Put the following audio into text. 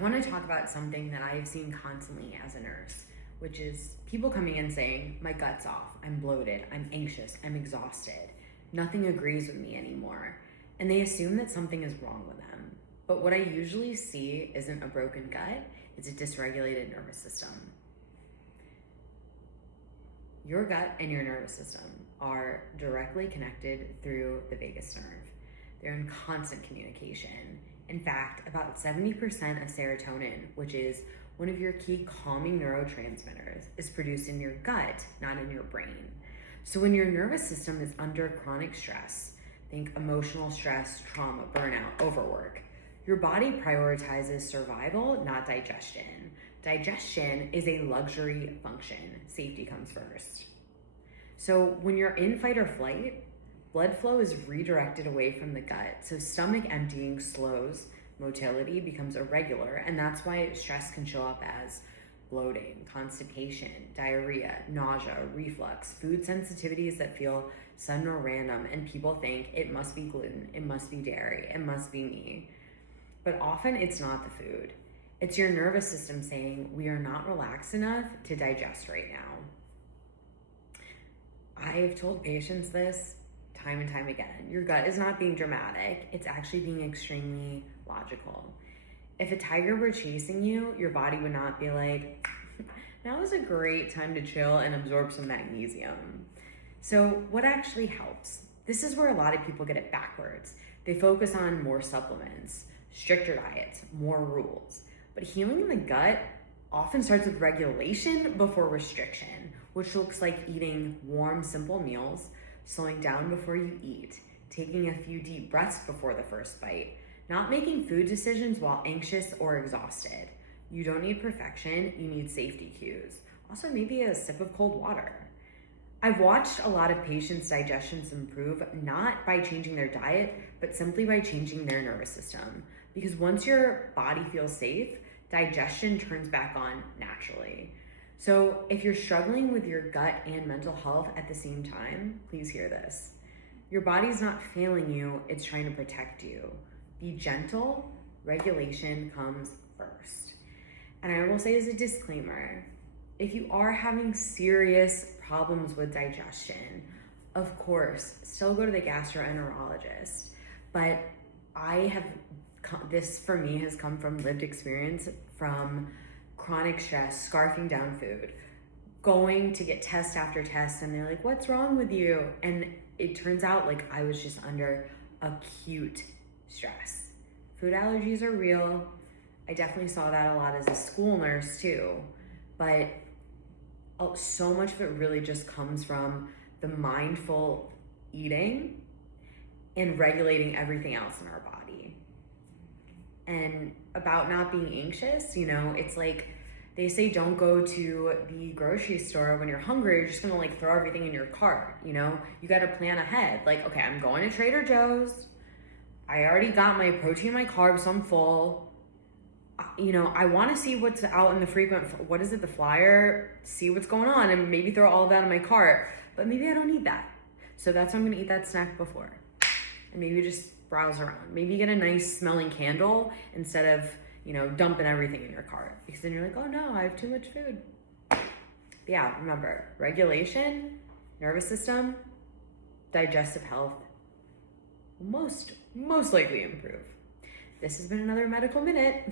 I want to talk about something that I've seen constantly as a nurse, which is people coming in saying, my gut's off, I'm bloated, I'm anxious, I'm exhausted, nothing agrees with me anymore. And they assume that something is wrong with them. But what I usually see isn't a broken gut, it's a dysregulated nervous system. Your gut and your nervous system are directly connected through the vagus nerve. They're in constant communication. In fact, about 70% of serotonin, which is one of your key calming neurotransmitters, is produced in your gut, not in your brain. So when your nervous system is under chronic stress, think emotional stress, trauma, burnout, overwork, your body prioritizes survival, not digestion. Digestion is a luxury function. Safety comes first. So when you're in fight or flight, blood flow is redirected away from the gut. So stomach emptying slows, motility becomes irregular, and that's why stress can show up as bloating, constipation, diarrhea, nausea, reflux, food sensitivities that feel sudden or random, and people think it must be gluten, it must be dairy, it must be me. But often it's not the food. It's your nervous system saying, we are not relaxed enough to digest right now. I've told patients this time and time again. Your gut is not being dramatic. It's actually being extremely logical. If a tiger were chasing you, your body would not be like, now is a great time to chill and absorb some magnesium. So what actually helps? This is where a lot of people get it backwards. They focus on more supplements, stricter diets, more rules. But healing in the gut often starts with regulation before restriction, which looks like eating warm, simple meals, slowing down before you eat, taking a few deep breaths before the first bite, not making food decisions while anxious or exhausted. You don't need perfection, you need safety cues. Also, maybe a sip of cold water. I've watched a lot of patients' digestions improve, not by changing their diet, but simply by changing their nervous system. Because once your body feels safe, digestion turns back on naturally. So if you're struggling with your gut and mental health at the same time, please hear this. Your body's not failing you, it's trying to protect you. Be gentle, regulation comes first. And I will say as a disclaimer, if you are having serious problems with digestion, of course, still go to the gastroenterologist. But this for me has come from lived experience, from chronic stress, scarfing down food, going to get test after test, and they're like, what's wrong with you? And it turns out like I was just under acute stress. Food allergies are real. I definitely saw that a lot as a school nurse too, but so much of it really just comes from the mindful eating and regulating everything else in our body. And about not being anxious, it's like they say don't go to the grocery store when you're hungry. You're just gonna like throw everything in your cart, you gotta plan ahead. Like, okay, I'm going to Trader Joe's. I already got my protein, my carbs, so I'm full. I want to see what's out in the the flyer, see what's going on, and maybe throw all of that in my cart. But maybe I don't need that. So that's why I'm gonna eat that snack before. And maybe just browse around. Maybe get a nice smelling candle instead of, dumping everything in your cart. Because then you're like, oh no, I have too much food. But yeah, remember, regulation, nervous system, digestive health will most likely improve. This has been another Medical Minute.